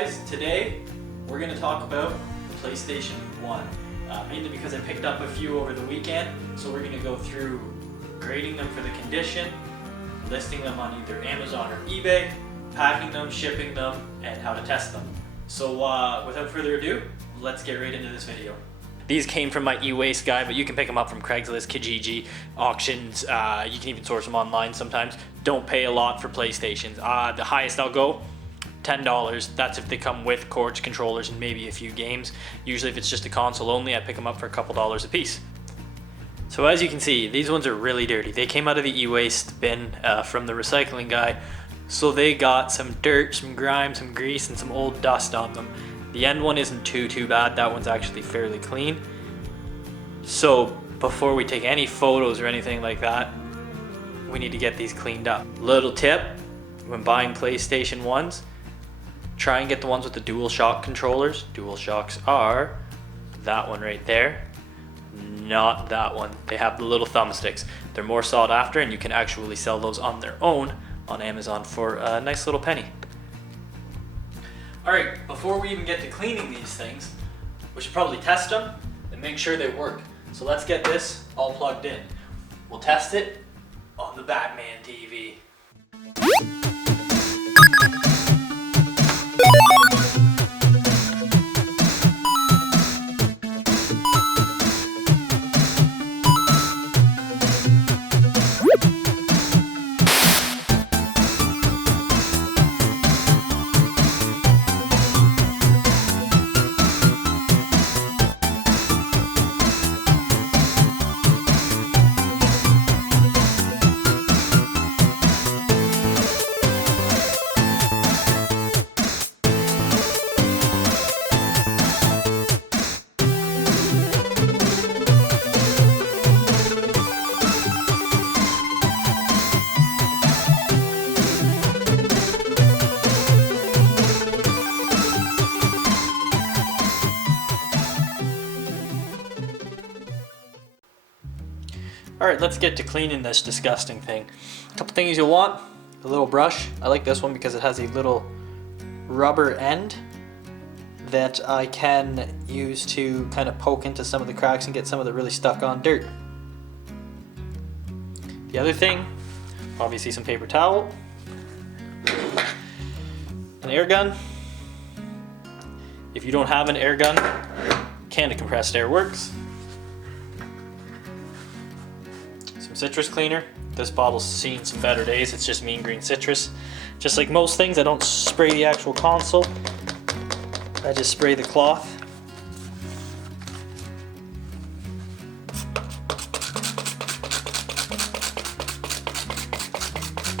guys, today we're going to talk about the PlayStation 1, mainly because I picked up a few over the weekend, so we're going to go through grading them for the condition, listing them on either Amazon or eBay, packing them, shipping them, and how to test them. So without further ado, let's get right into this video. These came from my e-waste guy, but you can pick them up from Craigslist, Kijiji, auctions. You can even source them online sometimes. Don't pay a lot for PlayStations. The highest I'll go, $10. That's if they come with cords, controllers, and maybe a few games. Usually if it's just a console only, I pick them up for a couple dollars a piece. So as you can see, these ones are really dirty. They came out of the e-waste bin from the recycling guy. So they got some dirt, some grime, some grease, and some old dust on them. The end one isn't too bad. That one's actually fairly clean. So before we take any photos or anything like that, we need to get these cleaned up. Little tip, when buying PlayStation 1s, try and get the ones with the DualShock controllers. DualShocks are that one right there, not that one. They have the little thumbsticks. They're more sought after, and you can actually sell those on their own on Amazon for a nice little penny. Alright, before we even get to cleaning these things, we should probably test them and make sure they work. So let's get this all plugged in. We'll test it on the Batman TV. Alright, let's get to cleaning this disgusting thing. A couple things you'll want. A little brush. I like this one because it has a little rubber end that I can use to kind of poke into some of the cracks and get some of the really stuck on dirt. The other thing, obviously some paper towel, an air gun. If you don't have an air gun, can of compressed air works. Citrus cleaner. This bottle's seen some better days. It's just mean green citrus. Just like most things, I don't spray the actual console. I just spray the cloth.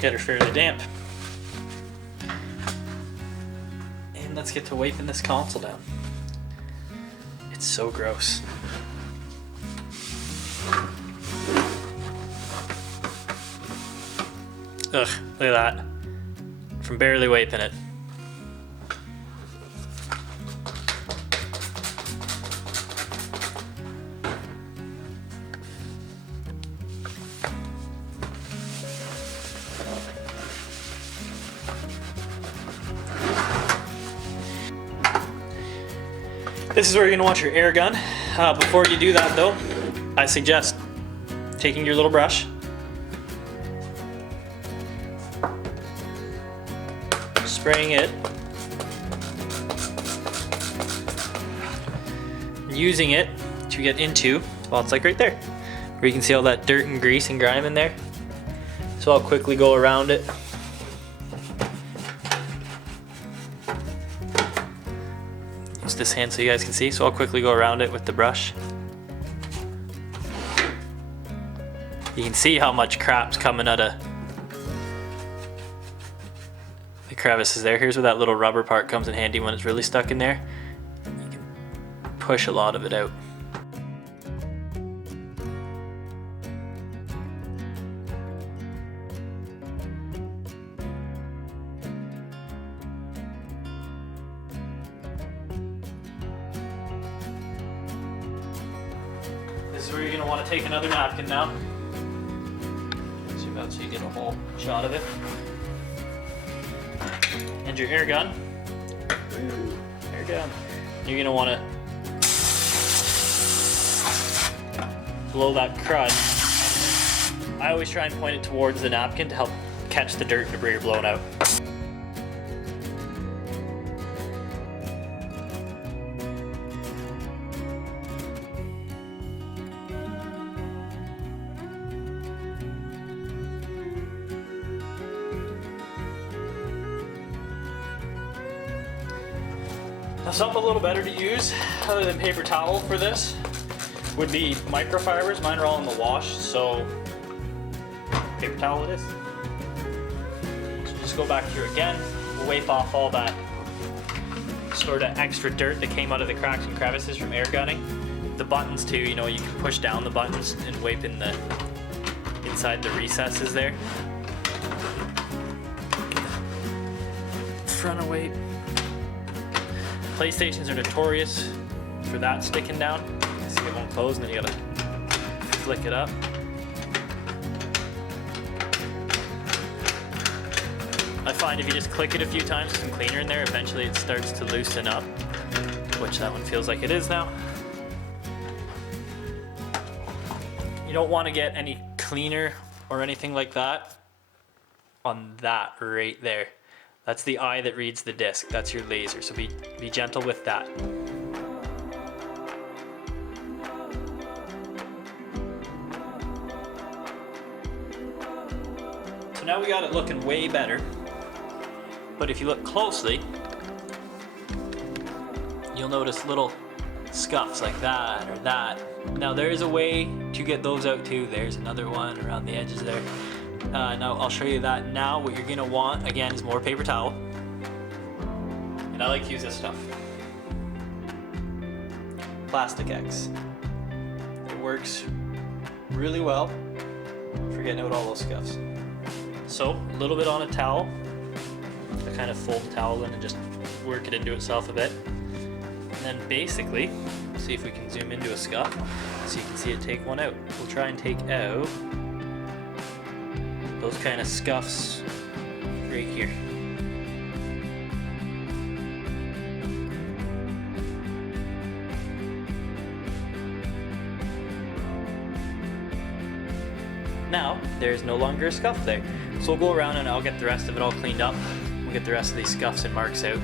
Get her fairly damp. And let's get to wiping this console down. It's so gross. Ugh, look at that. From barely wiping it. This is where you're gonna want your air gun. Before you do that though, I suggest taking your little brush, spraying it, and using it to get into spots like right there, where you can see all that dirt and grease and grime in there. So I'll quickly go around it. Use this hand so you guys can see, so I'll quickly go around it with the brush. You can see how much crap's coming out of the crevices there. Here's where that little rubber part comes in handy when it's really stuck in there. You can push a lot of it out. This is where you're going to want to take another napkin now. Zoom out so you get a whole shot of it. And your air gun. There you go. You're gonna wanna blow that crud. I always try and point it towards the napkin to help catch the dirt and debris you're blowing out. Now, something a little better to use, other than paper towel for this, would be microfibers. Mine are all in the wash, so paper towel it is. So just go back here again, wipe off all that sort of extra dirt that came out of the cracks and crevices from air gunning. The buttons too, you know, you can push down the buttons and wipe in the inside the recesses there. Front of weight. PlayStations are notorious for that sticking down. See, it won't close, and then you gotta flick it up. I find if you just click it a few times with some cleaner in there, eventually it starts to loosen up, which that one feels like it is now. You don't want to get any cleaner or anything like that on that right there. That's the eye that reads the disc. That's your laser, so be gentle with that. So now we got it looking way better. But if you look closely, you'll notice little scuffs like that or that. Now there is a way to get those out too. There's another one around the edges there. Now I'll show you that now. What you're gonna want, again, is more paper towel. And I like to use this stuff. Plastic X. It works really well for getting out all those scuffs. So, a little bit on a towel. I kind of fold the towel in and just work it into itself a bit. And then basically, see if we can zoom into a scuff so you can see it take one out. We'll try and take out those kind of scuffs right here. Now, there's no longer a scuff there. So we'll go around and I'll get the rest of it all cleaned up. We'll get the rest of these scuffs and marks out.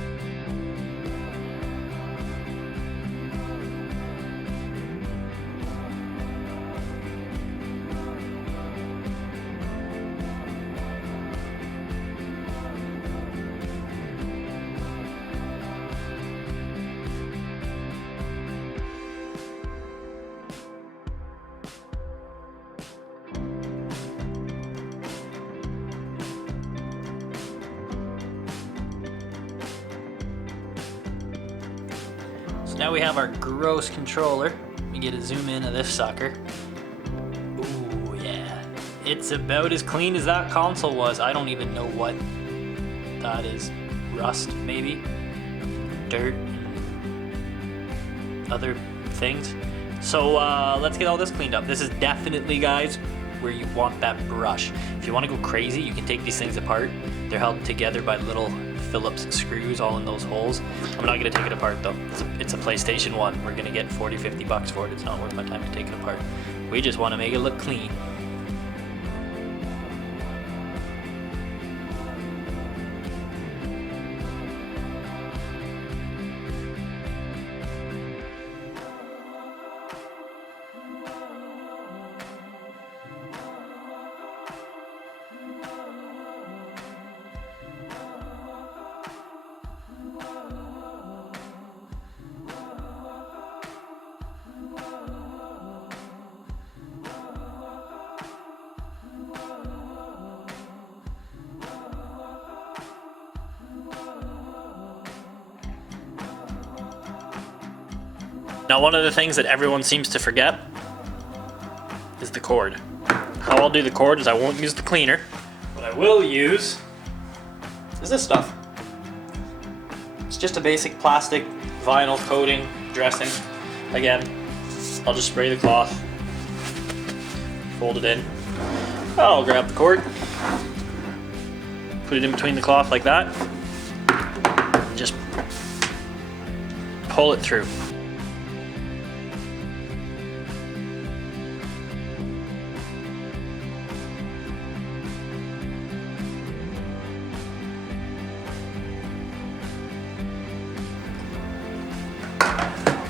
So now we have our gross controller. We get a zoom in of this sucker. Ooh, yeah. It's about as clean as that console was. I don't even know what that is. Rust, maybe? Dirt? Other things? So let's get all this cleaned up. This is definitely, guys, where you want that brush. If you want to go crazy, you can take these things apart. They're held together by little Phillips screws all in those holes. I'm not going to take it apart though. It's a PlayStation 1. We're going to get 40-50 bucks for it. It's not worth my time to take it apart. We just want to make it look clean. Now, one of the things that everyone seems to forget is the cord. How I'll do the cord is I won't use the cleaner. What I will use is this stuff. It's just a basic plastic vinyl coating dressing. Again, I'll just spray the cloth, fold it in. I'll grab the cord, put it in between the cloth like that, and just pull it through.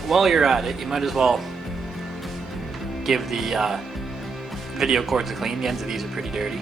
While you're at it, you might as well give the video cords a clean. The ends of these are pretty dirty.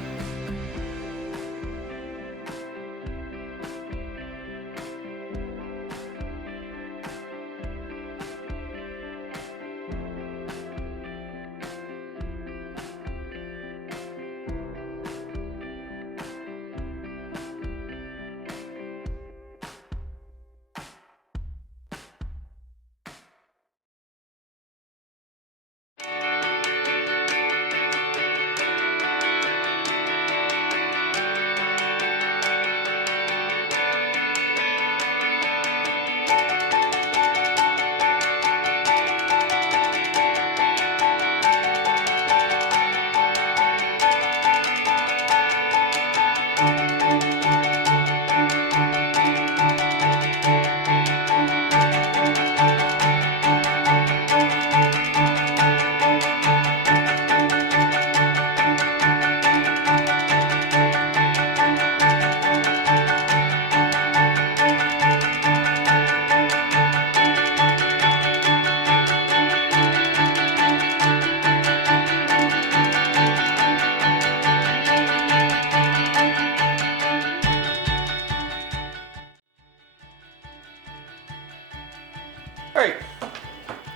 Alright,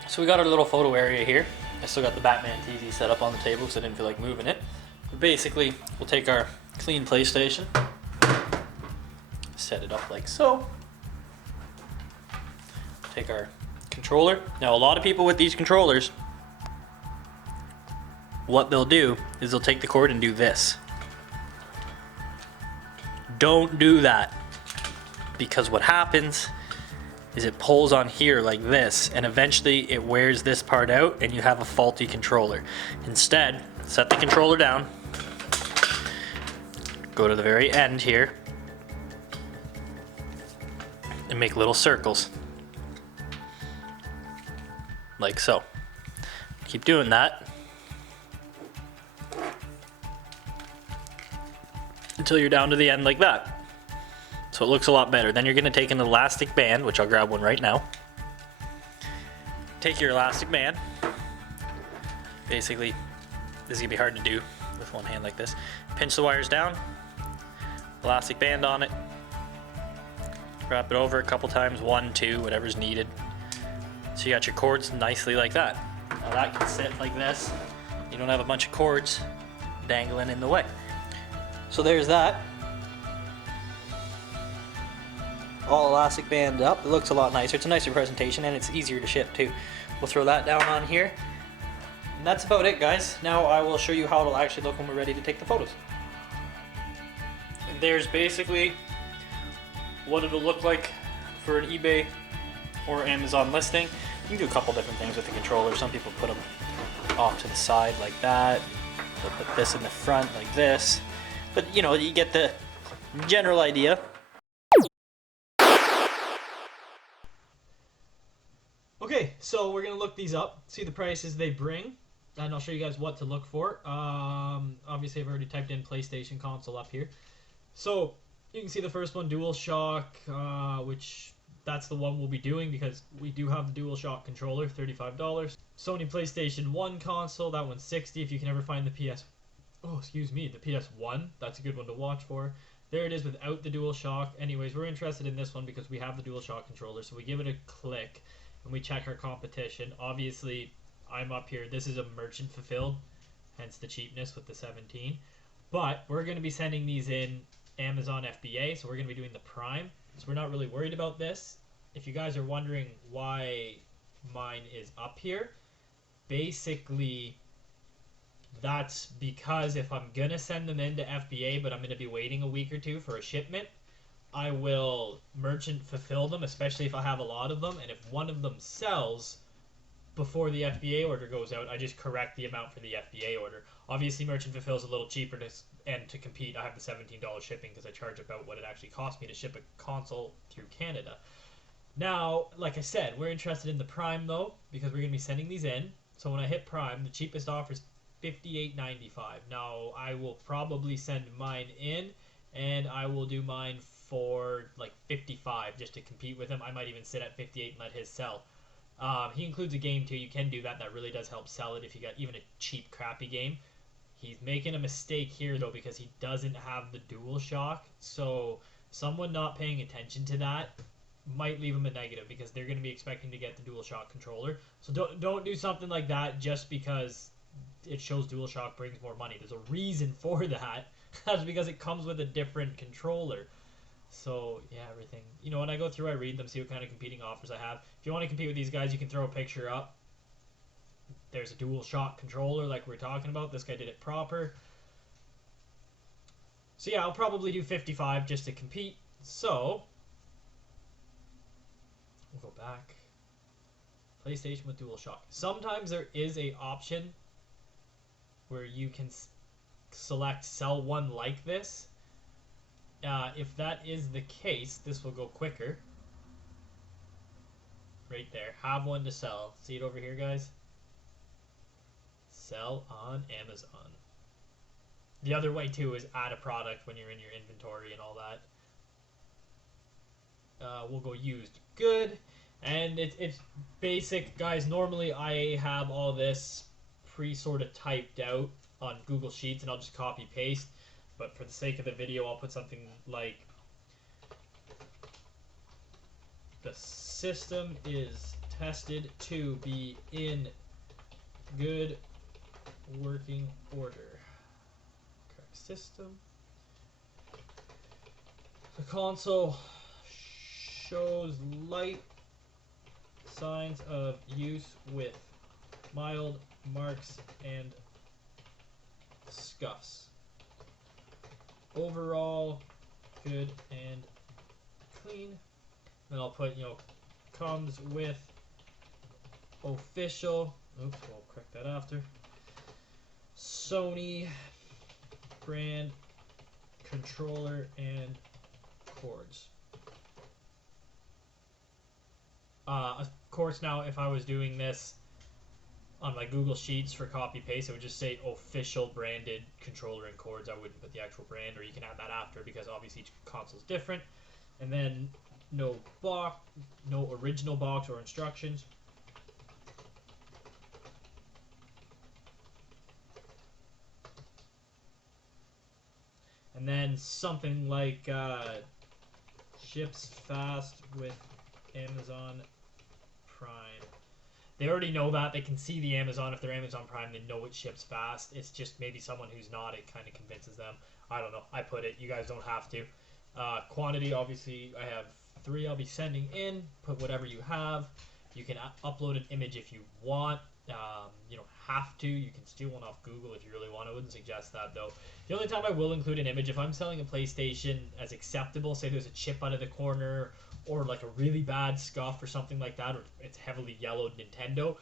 so we got our little photo area here. I still got the Batman TV set up on the table because I didn't feel like moving it. But basically, we'll take our clean PlayStation, set it up like so. Take our controller. Now a lot of people with these controllers, what they'll do is they'll take the cord and do this. Don't do that, because what happens is it pulls on here like this, and eventually it wears this part out and you have a faulty controller. Instead, set the controller down, go to the very end here, and make little circles. Like so. Keep doing that until you're down to the end like that. So it looks a lot better. Then you're gonna take an elastic band, which I'll grab one right now. Take your elastic band. Basically, this is gonna be hard to do with one hand like this. Pinch the wires down, elastic band on it. Wrap it over a couple times, 1, 2, whatever's needed. So you got your cords nicely like that. Now that can sit like this. You don't have a bunch of cords dangling in the way. So there's that. All elastic band up. It looks a lot nicer. It's a nicer presentation and it's easier to ship too. We'll throw that down on here. And that's about it, guys. Now I will show you how it'll actually look when we're ready to take the photos. And there's basically what it'll look like for an eBay or Amazon listing. You can do a couple different things with the controller. Some people put them off to the side like that. They'll put this in the front like this. But you know, you get the general idea. Okay, so we're gonna look these up, see the prices they bring, and I'll show you guys what to look for. Obviously I've already typed in PlayStation console up here. So you can see the first one, DualShock, which that's the one we'll be doing because we do have the DualShock controller, $35. Sony PlayStation 1 console, that one's $60. If you can ever find the the PS1, that's a good one to watch for. There it is without the DualShock. Anyways, we're interested in this one because we have the DualShock controller, so we give it a click and we check our competition. Obviously, I'm up here. This is a merchant fulfilled, hence the cheapness with the 17. But we're going to be sending these in Amazon FBA, so we're going to be doing the Prime. So we're not really worried about this. If you guys are wondering why mine is up here, basically that's because if I'm going to send them into FBA, but I'm going to be waiting a week or two for a shipment, I will merchant fulfill them, especially if I have a lot of them. And if one of them sells before the FBA order goes out, I just correct the amount for the FBA order. Obviously, merchant fulfill is a little cheaper and to compete, I have the $17 shipping because I charge about what it actually cost me to ship a console through Canada. Now, like I said, we're interested in the Prime though, because we're gonna be sending these in. So when I hit Prime, the cheapest offer is $58.95. Now I will probably send mine in, and I will do mine for like 55 just to compete with him. I might even sit at 58 and let his sell. He includes a game too. You can do that. That really does help sell it if you got even a cheap, crappy game. He's making a mistake here though because he doesn't have the DualShock. So someone not paying attention to that might leave him a negative because they're going to be expecting to get the DualShock controller. So don't do something like that just because it shows DualShock brings more money. There's a reason for that. That's because it comes with a different controller. So yeah, everything. You know, when I go through, I read them, see what kind of competing offers I have. If you want to compete with these guys, you can throw a picture up. There's a DualShock controller like we're talking about. This guy did it proper. So yeah, I'll probably do 55 just to compete. So we'll go back. PlayStation with DualShock. Sometimes there is a option where you can select sell one like this. If that is the case, this will go quicker. Right there. Have one to sell. See it over here, guys? Sell on Amazon. The other way, too, is add a product when you're in your inventory and all that. We'll go used good. And it's basic, guys. Normally, I have all this sort of typed out on Google Sheets, and I'll just copy paste. But for the sake of the video, I'll put something like the system is tested to be in good working order. Correct system. The console shows light signs of use with mild marks and scuffs. Overall, good and clean. Then I'll put, comes with official, oops, we'll correct that after, Sony brand controller and cords. Of course, now if I was doing this on my Google Sheets for copy paste, it would just say official branded controller and cords. I wouldn't put the actual brand, or you can add that after because obviously each console is different. And then no box, no original box or instructions. And then something like ships fast with Amazon Prime. They already know that. They can see the Amazon. If they're Amazon Prime, they know it ships fast. It's just maybe someone who's not, it kind of convinces them. I don't know. I put it. You guys don't have to. Quantity, obviously, I have 3 I'll be sending in. Put whatever you have. You can upload an image if you want. You don't have to. You can steal one off Google if you really want. I wouldn't suggest that, though. The only time I will include an image, if I'm selling a PlayStation as acceptable, say there's a chip out of the corner, or like a really bad scuff or something like that, or it's heavily yellowed Nintendo,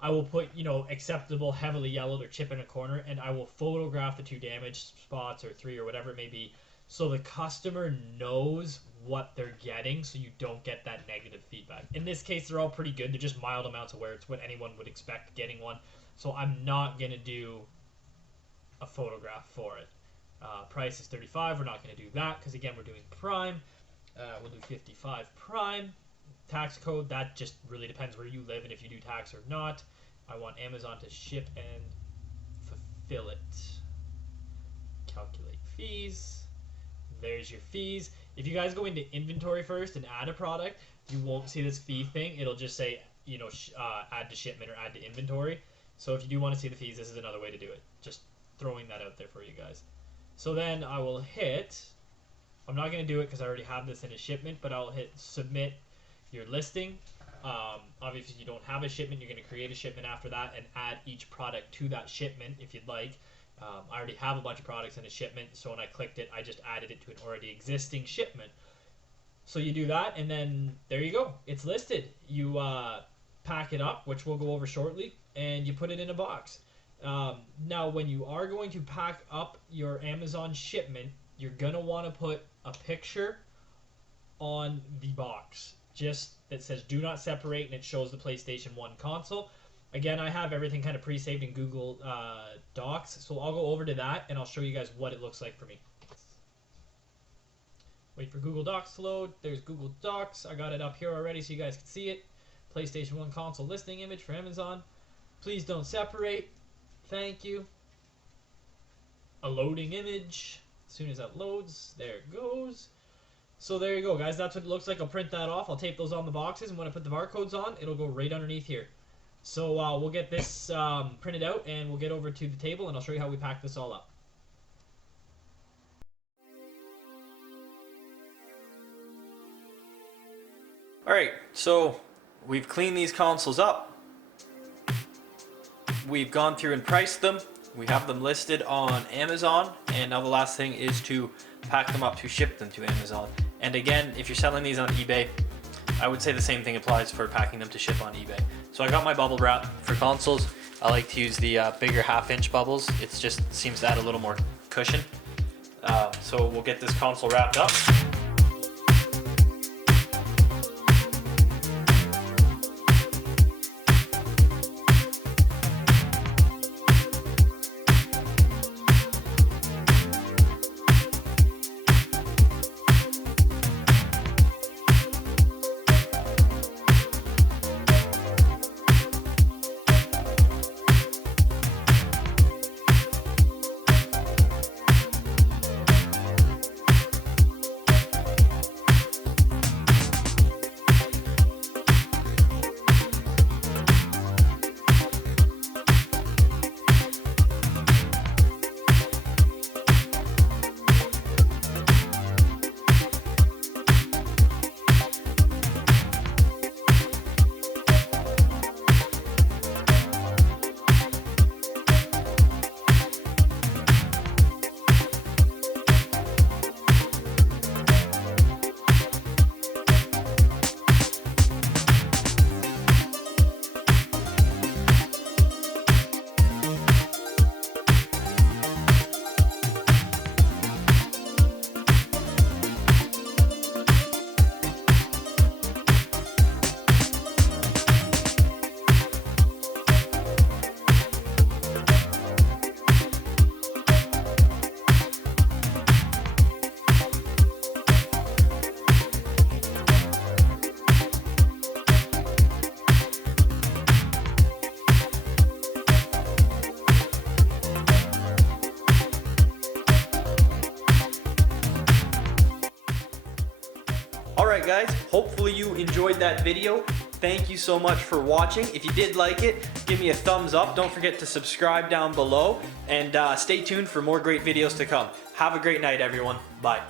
I will put, acceptable, heavily yellowed or chip in a corner, and I will photograph the 2 damaged spots or 3 or whatever it may be, so the customer knows what they're getting, so you don't get that negative feedback. In this case, they're all pretty good. They're just mild amounts of wear. It's what anyone would expect getting one. So I'm not going to do a photograph for it. Price is $35. We're not going to do that because, again, we're doing Prime. We'll do 55 Prime. Tax code, that just really depends where you live and if you do tax or not. I want Amazon to ship and fulfill it. Calculate fees. There's your fees. If you guys go into inventory first and add a product, you won't see this fee thing. It'll just say, add to shipment or add to inventory. So if you do want to see the fees, this is another way to do it. Just throwing that out there for you guys. So then I will hit, I'm not going to do it because I already have this in a shipment, but I'll hit submit your listing. Obviously, if you don't have a shipment, you're going to create a shipment after that and add each product to that shipment if you'd like. I already have a bunch of products in a shipment, so when I clicked it, I just added it to an already existing shipment. So you do that, and then there you go. It's listed. You pack it up, which we'll go over shortly, and you put it in a box. Now, when you are going to pack up your Amazon shipment, you're going to want to put a picture on the box. Just that says do not separate, and it shows the PlayStation 1 console. Again, I have everything kind of pre-saved in Google Docs, so I'll go over to that and I'll show you guys what it looks like for me. Wait for Google Docs to load. There's Google Docs. I got it up here already so you guys can see it. PlayStation 1 console listing image for Amazon. Please don't separate. Thank you. A loading image. As soon as that loads, there it goes. So there you go, guys. That's what it looks like. I'll print that off. I'll tape those on the boxes, and when I put the barcodes on, it'll go right underneath here. So we'll get this printed out, and we'll get over to the table, and I'll show you how we pack this all up. Alright, so we've cleaned these consoles up. We've gone through and priced them. We have them listed on Amazon, and now the last thing is to pack them up to ship them to Amazon. And again, if you're selling these on eBay, I would say the same thing applies for packing them to ship on eBay. So I got my bubble wrap for consoles. I like to use the bigger 1/2-inch bubbles. It just seems to add a little more cushion. So we'll get this console wrapped up. Alright guys, hopefully you enjoyed that video. Thank you so much for watching. If you did like it, give me a thumbs up. Don't forget to subscribe down below, and stay tuned for more great videos to come. Have a great night, everyone. Bye.